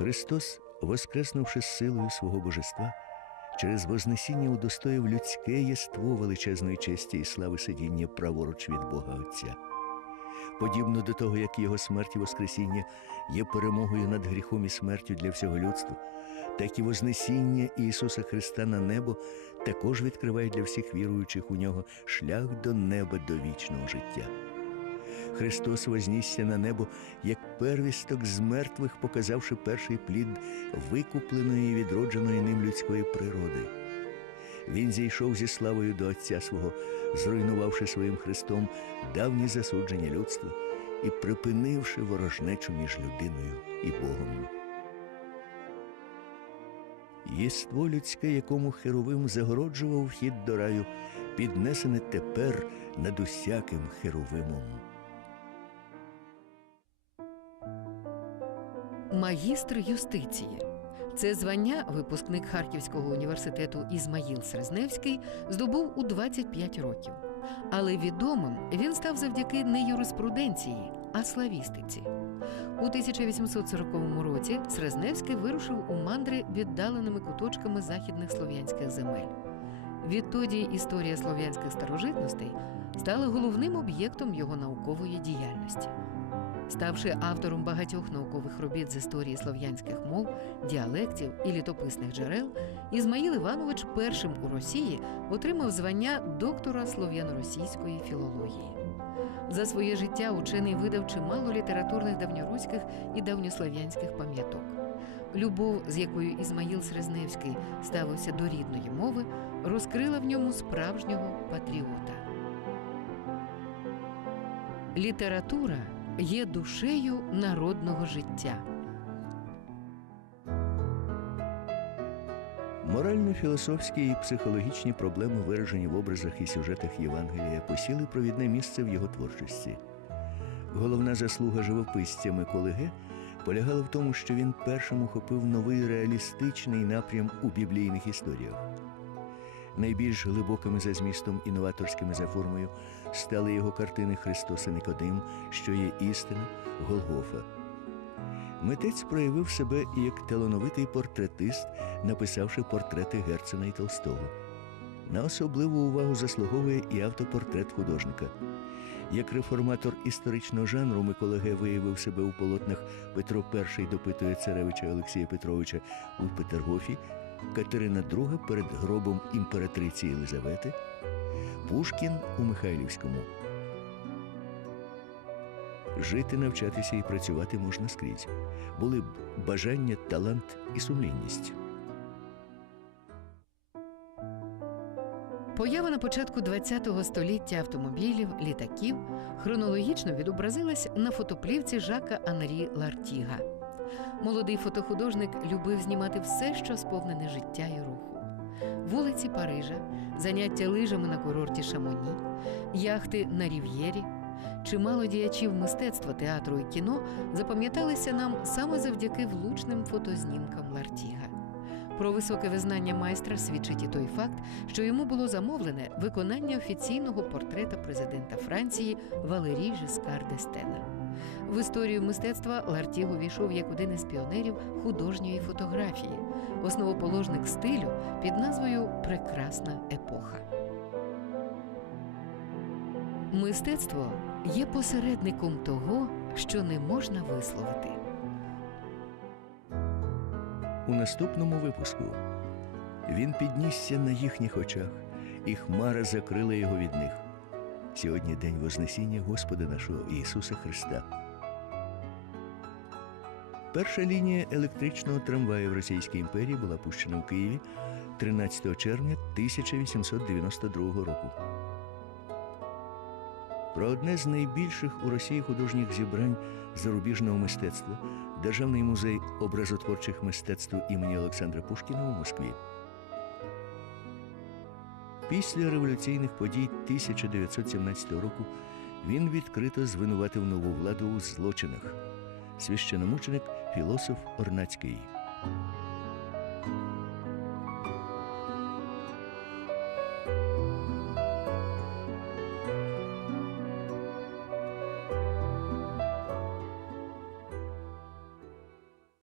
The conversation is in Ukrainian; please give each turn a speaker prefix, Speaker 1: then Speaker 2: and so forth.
Speaker 1: Христос, воскреснувши силою свого божества, через Вознесіння удостоїв людське єство величезної честі і слави сидіння праворуч від Бога Отця. Подібно до того, як його смерть і Воскресіння є перемогою над гріхом і смертю для всього людства, так і Вознесіння Ісуса Христа на небо також відкриває для всіх віруючих у нього шлях до неба до вічного життя. Христос вознісся на небо як первісток з мертвих, показавши перший плід викупленої і відродженої ним людської природи. Він зійшов зі славою до Отця свого, зруйнувавши своїм Христом давні засудження людства і припинивши ворожнечу між людиною і Богом. Єство людське, якому Херовим загороджував вхід до раю, піднесене тепер над усяким Херовимом.
Speaker 2: Магістр юстиції. Це звання випускник Харківського університету Ізмаїл Срезневський здобув у 25 років. Але відомим він став завдяки не юриспруденції, а славістиці. У 1840 році Срезневський вирушив у мандри віддаленими куточками західних слов'янських земель. Відтоді історія слов'янських старожитностей стала головним об'єктом його наукової діяльності. Ставши автором багатьох наукових робіт з історії слов'янських мов, діалектів і літописних джерел, Ізмаїл Іванович першим у Росії отримав звання доктора слов'яно-російської філології. За своє життя учений видав чимало літературних давньоруських і давньослов'янських пам'яток. Любов, з якою Ізмаїл Срезневський ставився до рідної мови, розкрила в ньому справжнього патріота. Література є душею народного життя.
Speaker 1: Морально-філософські і психологічні проблеми, виражені в образах і сюжетах Євангелія, посіли провідне місце в його творчості. Головна заслуга живописця Миколи Г. полягала в тому, що він першим ухопив новий реалістичний напрям у біблійних історіях. Найбільш глибокими за змістом і новаторськими за формою стали його картини Христос і Никодим, що є істина, Голгофа. Митець проявив себе і як талановитий портретист, написавши портрети Герцена і Толстого. На особливу увагу заслуговує і автопортрет художника. Як реформатор історичного жанру Микола Г. виявив себе у полотнах Петро І допитує царевича Олексія Петровича у Петергофі, Катерина II перед гробом імператриці Єлизавети, Пушкін у Михайлівському. Жити, навчатися і працювати можна скрізь. Були б бажання, талант і сумлінність.
Speaker 2: Поява на початку ХХ століття автомобілів, літаків хронологічно відобразилась на фотоплівці Жака Анрі Лартіга. Молодий фотохудожник любив знімати все, що сповнене життя і руху. Вулиці Парижа, заняття лижами на курорті Шамоні, яхти на Рів'єрі. Чимало діячів мистецтва, театру і кіно запам'яталися нам саме завдяки влучним фотознімкам Лартіга. Про високе визнання майстра свідчить і той факт, що йому було замовлене виконання офіційного портрета президента Франції Валерій Жескар d'Естена. В історію мистецтва Лартіг увійшов як один із піонерів художньої фотографії, основоположник стилю під назвою Прекрасна епоха. Мистецтво є посередником того, що не можна висловити.
Speaker 1: У наступному випуску він піднісся на їхніх очах, і хмара закрила його від них. Сьогодні день Вознесіння Господа нашого Ісуса Христа. Перша лінія електричного трамваю в Російській імперії була пущена в Києві 13 червня 1892 року. Про одне з найбільших у Росії художніх зібрань зарубіжного мистецтва Державний музей образотворчих мистецтв імені Олександра Пушкіна у Москві. Після революційних подій 1917 року він відкрито звинуватив нову владу у злочинах. Священомученик філософ Орнацький.